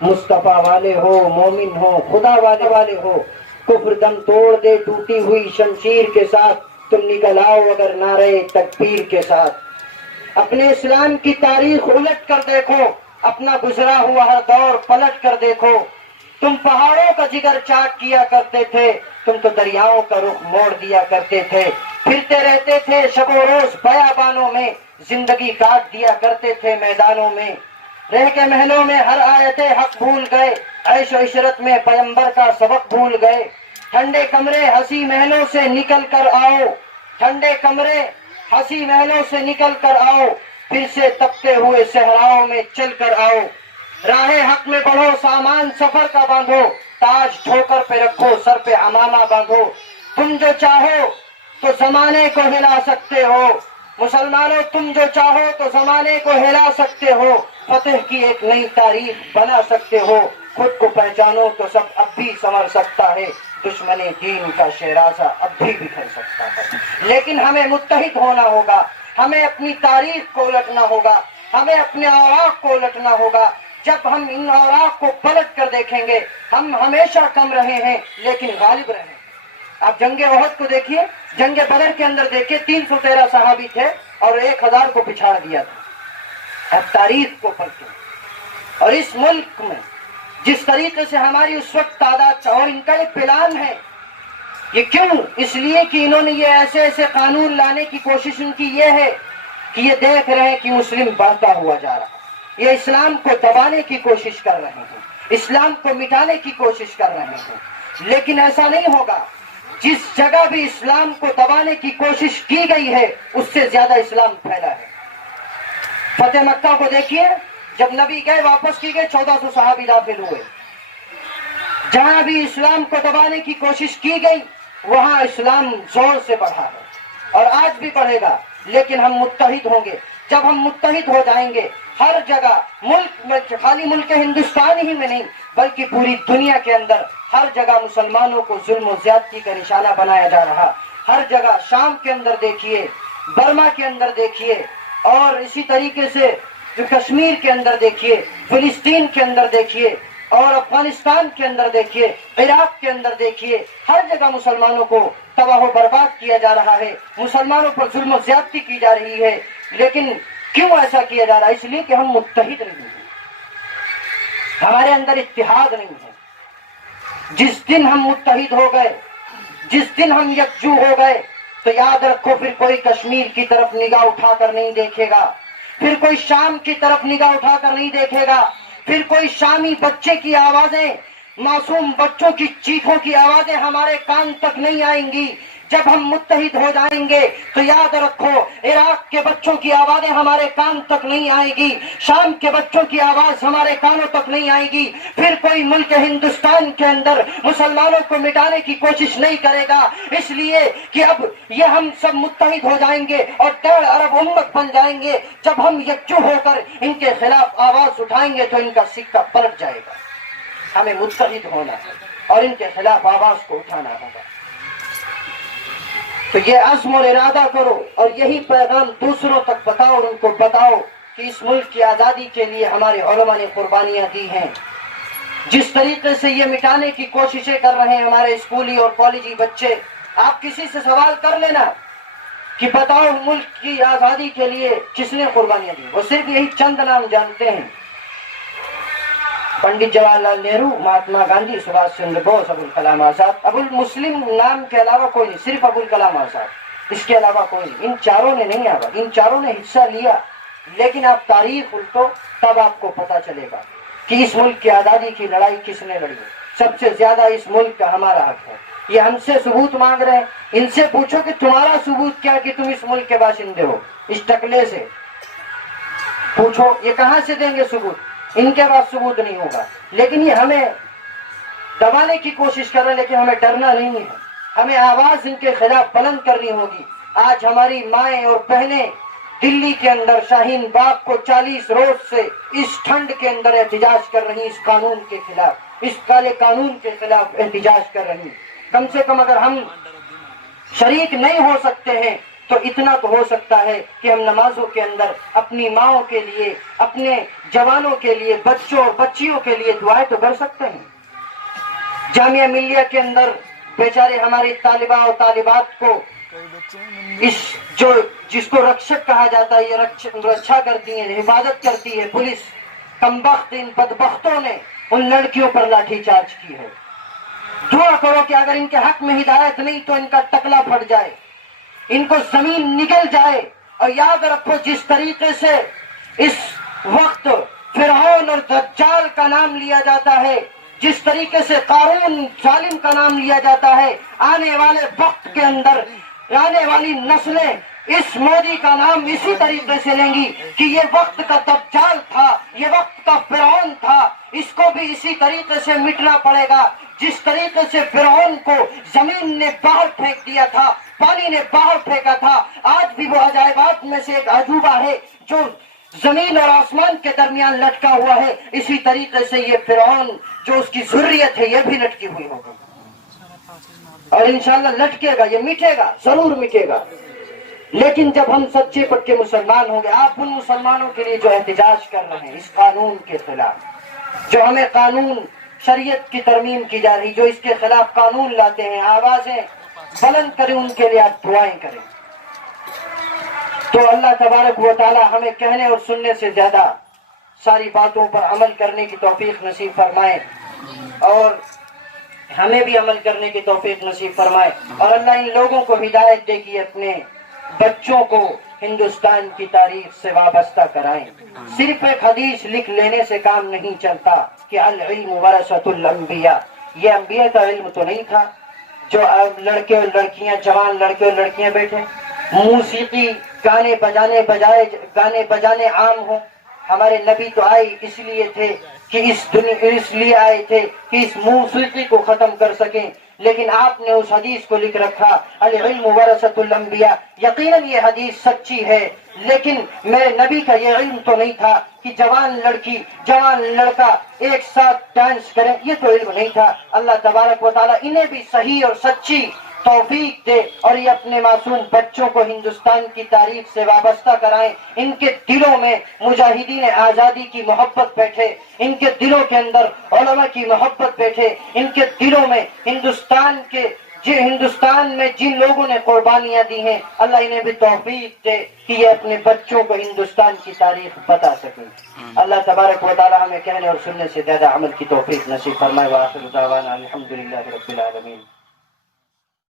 مصطفیٰ والے ہو، مومن ہو، خدا والے ہو، کفر دم توڑ دے ٹوٹی ہوئی شمشیر کے ساتھ، تم نکل آؤ اگر نعرے تکبیر کے ساتھ۔ اپنے اسلام کی تاریخ الٹ کر دیکھو، اپنا گزرا ہوا ہر دور پلٹ کر دیکھو۔ تم پہاڑوں کا جگر چاٹ کیا کرتے تھے، تم تو دریاؤں کا رخ موڑ دیا کرتے تھے، پھرتے رہتے تھے شب و روز بیابانوں میں، زندگی کاٹ دیا کرتے تھے میدانوں میں، رہ کے محلوں میں ہر آیت حق بھول گئے، عیش و عشرت میں پیغمبر کا سبق بھول گئے۔ ٹھنڈے کمرے ہنسی محلوں سے نکل کر آؤ، ٹھنڈے کمرے ہنسی محلوں سے نکل کر آؤ، پھر سے تپتے ہوئے صحراؤں میں چل کر آؤ۔ راہ حق میں بڑھو، سامان سفر کا باندھو، تاج ٹھوکر پہ رکھو، سر پہ عمامہ باندھو۔ تم جو چاہو تو زمانے کو ہلا سکتے ہو، مسلمانوں تم جو چاہو تو زمانے کو ہلا سکتے ہو، فتح کی ایک نئی تاریخ بنا سکتے ہو۔ خود کو پہچانو تو سب اب بھی سنور سکتا ہے، دشمن دین کا شیرازہ اب بھی بکھر سکتا ہے۔ لیکن ہمیں متحد ہونا ہوگا، ہمیں اپنی تاریخ کو الٹنا ہوگا، ہمیں اپنے اوراق کو الٹنا ہوگا۔ جب ہم ان اوراق کو پلٹ کر دیکھیں گے، ہم ہمیشہ کم رہے ہیں لیکن غالب رہے ہیں۔ آپ جنگ احد کو دیکھیے، جنگ بدر کے اندر دیکھیے، 313 صحابی تھے اور 1000 کو پچھاڑ دیا تھا۔ اب تاریخ کو پلٹیں، اور اس ملک میں جس طریقے سے ہماری اس وقت تعداد، اور ان کا یہ پلان ہے، یہ کیوں؟ اس لیے کہ انہوں نے یہ ایسے ایسے قانون لانے کی کوشش ان کی یہ ہے کہ یہ دیکھ رہے ہیں کہ مسلم بڑھتا ہوا جا رہا ہے، یہ اسلام کو دبانے کی کوشش کر رہے ہیں، اسلام کو مٹانے کی کوشش کر رہے ہیں۔ لیکن ایسا نہیں ہوگا، جس جگہ بھی اسلام کو دبانے کی کوشش کی گئی ہے اس سے زیادہ اسلام پھیلا ہے۔ فتح مکہ کو دیکھیے، جب نبی گئے واپس کی گئے، 1400 صحابی داخل ہوئے۔ جہاں بھی اسلام کو دبانے کی کوشش کی گئی وہاں اسلام زور سے بڑھا ہے اور آج بھی بڑھے گا، لیکن ہم متحد ہوں گے۔ جب ہم متحد ہو جائیں گے، ہر جگہ، ملک میں، خالی ملک ہندوستان ہی میں نہیں بلکہ پوری دنیا کے اندر ہر جگہ مسلمانوں کو ظلم و زیادتی کا نشانہ بنایا جا رہا۔ ہر جگہ، شام کے اندر دیکھیے، برما کے اندر دیکھیے، اور اسی طریقے سے جو کشمیر کے اندر دیکھیے، فلسطین کے اندر دیکھیے، اور افغانستان کے اندر دیکھیے، عراق کے اندر دیکھیے، ہر جگہ مسلمانوں کو تباہ و برباد کیا جا رہا ہے، مسلمانوں پر ظلم و زیادتی کی جا رہی ہے۔ لیکن کیوں ایسا کیا جا رہا ہے؟ اس لیے کہ ہم متحد نہیں ہیں، ہمارے اندر اتحاد نہیں ہے۔ جس دن ہم متحد ہو گئے، جس دن ہم یکجو ہو گئے، تو یاد رکھو پھر کوئی کشمیر کی طرف نگاہ اٹھا کر نہیں دیکھے گا، پھر کوئی شام کی طرف نگاہ اٹھا کر نہیں دیکھے گا، پھر کوئی شامی بچے کی آوازیں، معصوم بچوں کی چیخوں کی آوازیں ہمارے کان تک نہیں آئیں گی۔ جب ہم متحد ہو جائیں گے تو یاد رکھو عراق کے بچوں کی آوازیں ہمارے کان تک نہیں آئے گی، شام کے بچوں کی آواز ہمارے کانوں تک نہیں آئے گی، پھر کوئی ملک ہندوستان کے اندر مسلمانوں کو مٹانے کی کوشش نہیں کرے گا، اس لیے کہ اب یہ ہم سب متحد ہو جائیں گے اور 1.5 ارب امت بن جائیں گے۔ جب ہم یکجو ہو کر ان کے خلاف آواز اٹھائیں گے تو ان کا سکہ پلٹ جائے گا۔ ہمیں متحد ہونا ہے اور ان کے خلاف آواز کو اٹھانا ہوگا۔ تو یہ عزم اور ارادہ کرو اور یہی پیغام دوسروں تک بتاؤ، اور ان کو بتاؤ کہ اس ملک کی آزادی کے لیے ہمارے علماء نے قربانیاں دی ہیں۔ جس طریقے سے یہ مٹانے کی کوششیں کر رہے ہیں ہمارے اسکولی اور کالجی بچے، آپ کسی سے سوال کر لینا کہ بتاؤ ملک کی آزادی کے لیے کس نے قربانیاں دی، وہ صرف یہی چند نام جانتے ہیں: پنڈت جواہر لال نہرو، مہاتما گاندھی، سبھاش چندر بوس، ابوالکلام آزاد۔ ابوالمسلم نام کے علاوہ کوئی نہیں، صرف ابوالکلام آزاد، اس کے علاوہ کوئی نہیں۔ ان چاروں نے نہیں آگا، ان چاروں نے حصہ لیا، لیکن آپ تاریخ الٹو تب آپ کو پتا چلے گا کہ اس ملک کی آزادی کی لڑائی کس نے لڑی ہے۔ سب سے زیادہ اس ملک کا ہمارا حق ہے۔ یہ ہم سے ثبوت مانگ رہے ہیں، ان سے پوچھو کہ تمہارا ثبوت کیا کہ تم اس ملک کے باشندے ہو۔ اس ٹکلے سے پوچھو، یہ کہاں سے دیں گے ثبوت؟ ان کے پاس ثبوت نہیں ہوگا۔ لیکن یہ ہمیں دبانے کی کوشش کر رہے ہیں، لیکن ہمیں ڈرنا نہیں ہے، ہمیں آواز ان کے خلاف بلند کرنی ہوگی۔ آج ہماری مائیں اور بہنیں دلی کے اندر شاہین باغ کو 40 روز سے اس ٹھنڈ کے اندر احتجاج کر رہی، اس قانون کے خلاف، اس کالے قانون کے خلاف احتجاج کر رہی۔ کم سے کم اگر ہم شریک نہیں ہو سکتے ہیں تو اتنا تو ہو سکتا ہے کہ ہم نمازوں کے اندر اپنی ماؤں کے لیے، اپنے جوانوں کے لیے، بچوں اور بچیوں کے لیے دعائیں تو کر سکتے ہیں۔ جامعہ ملیہ کے اندر بیچارے ہمارے طالبہ اور طالبات کو جس کو رکشک کہا جاتا ہے، یہ رکشا کرتی ہیں، حفاظت کرتی ہے پولیس، کمبخت ان بدبختوں نے ان لڑکیوں پر لاٹھی چارج کی ہے۔ دعا کرو کہ اگر ان کے حق میں ہدایت نہیں تو ان کا ٹکلا پھٹ جائے، ان کو زمین نگل جائے۔ اور یاد رکھو، جس طریقے سے اس وقت فرعون اور دجال کا نام لیا جاتا ہے، جس طریقے سے قارون ظالم کا نام لیا جاتا ہے، آنے والے وقت کے اندر آنے والی نسلیں اس مودی کا نام اسی طریقے سے لیں گی کہ یہ وقت کا دجال تھا، یہ وقت کا فرعون تھا، اس کو بھی اسی طریقے سے مٹنا پڑے گا۔ جس طریقے سے فرعون کو زمین نے باہر پھینک دیا تھا، پانی نے باہر پھینکا تھا، آج بھی وہ عجائبات میں سے ایک عجوبہ ہے جو زمین اور آسمان کے درمیان لٹکا ہوا ہے۔ اسی طریقے سے یہ فرعون جو اس کی ذریت ہے، یہ بھی لٹکی ہوئی ہوگی اور انشاءاللہ لٹکے گا، یہ مٹے گا، ضرور مٹے گا۔ لیکن جب ہم سچے پکے مسلمان ہوں گے، آپ ان مسلمانوں کے لیے جو احتجاج کر رہے ہیں اس قانون کے خلاف، جو ہمیں قانون شریعت کی ترمیم کی جا رہی، جو اس کے خلاف قانون لاتے ہیں، آوازیں بلند کریں، ان کے لیے آپ دعائیں کریں۔ تو اللہ تبارک و تعالی ہمیں کہنے اور سننے سے زیادہ ساری باتوں پر عمل کرنے کی توفیق نصیب فرمائے، اور ہمیں بھی عمل کرنے کی توفیق نصیب فرمائے، اور اللہ ان لوگوں کو ہدایت دے کہ اپنے بچوں کو ہندوستان کی تاریخ سے وابستہ کرائیں۔ صرف ایک حدیث لکھ لینے سے کام نہیں چلتا کہ العلم ورثۃ الانبیاء، یہ انبیاء کا علم تو نہیں تھا جو لڑکے اور لڑکیاں، جوان لڑکے اور لڑکیاں بیٹھے موسیقی گانے بجانے عام ہوں۔ ہمارے نبی تو آئے اس لیے تھے کہ اس لیے آئے تھے کہ اس موسیقی کو ختم کر سکیں، لیکن آپ نے اس حدیث کو لکھ رکھا العلم ورثۃ الانبیاء۔ یقیناً یہ حدیث سچی ہے، لیکن میرے نبی کا یہ علم تو نہیں تھا کہ جوان لڑکی جوان لڑکا ایک ساتھ ڈانس کریں، یہ تو علم نہیں تھا۔ اللہ تبارک و تعالیٰ انہیں بھی صحیح اور سچی توفیق دے اور یہ اپنے معصوم بچوں کو ہندوستان کی تاریخ سے وابستہ کرائیں، ان کے دلوں میں مجاہدین آزادی کی محبت بیٹھے، ان کے دلوں کے اندر علماء کی محبت بیٹھے، ان کے دلوں میں ہندوستان میں جن لوگوں نے قربانیاں دی ہیں، اللہ انہیں بھی توفیق دے کہ یہ اپنے بچوں کو ہندوستان کی تاریخ بتا سکیں۔ اللہ تبارک و تعالی ہمیں کہنے اور سننے سے زیادہ عمل کی توفیق نصیب فرمائے۔ وآخر دعوانا الحمدللہ رب العالمین۔